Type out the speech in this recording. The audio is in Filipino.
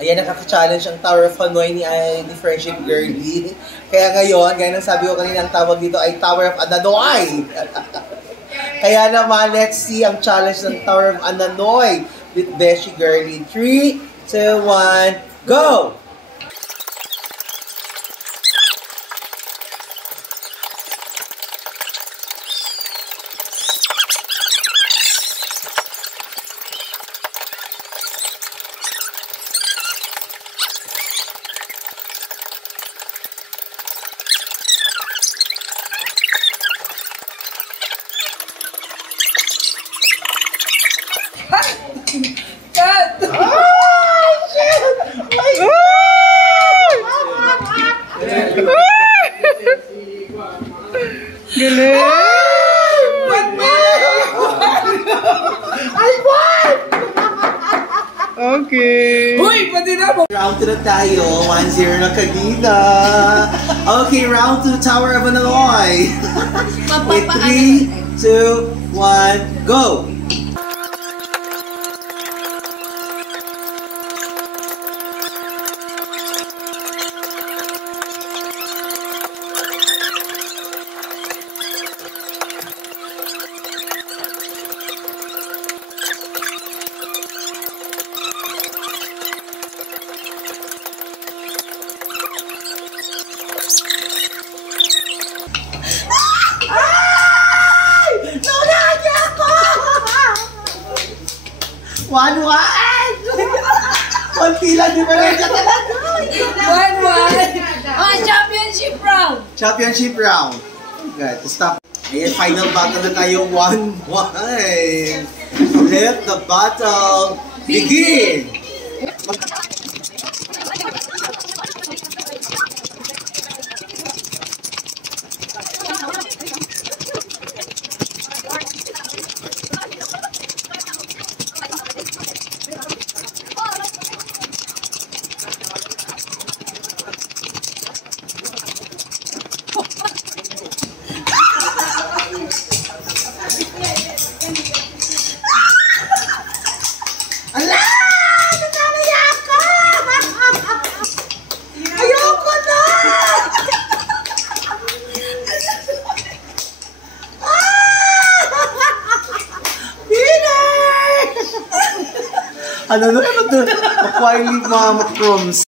Ayan, nakaka-challenge ang Tower of Hanoi ni Friendship Girlie. Kaya ngayon, gaya ng sabi ko kanina, ang tawag dito ay Tower of Ananoy. Kaya naman, let's see ang challenge ng Tower of Ananoy with Beshi Girlie. 3, 2, 1, go! Cut! Oh, shit! My Galing! I won! Okay. Uy, pati na po! Round 2 na tayo. 1-0 na kanina. Okay, round 2, Tower of Ananoy. With 3, 2, 1, go! One-one! Konti lang, di ba rin ka talaga? 1-1! Oh, championship round! Championship round. Good, stop. Ayan, final battle na tayo. 1-1. Let the battle begin! Ala! Nananaya ka! Ayoko na! Winner! Ano na naman doon? Makuha yung mama crumbs.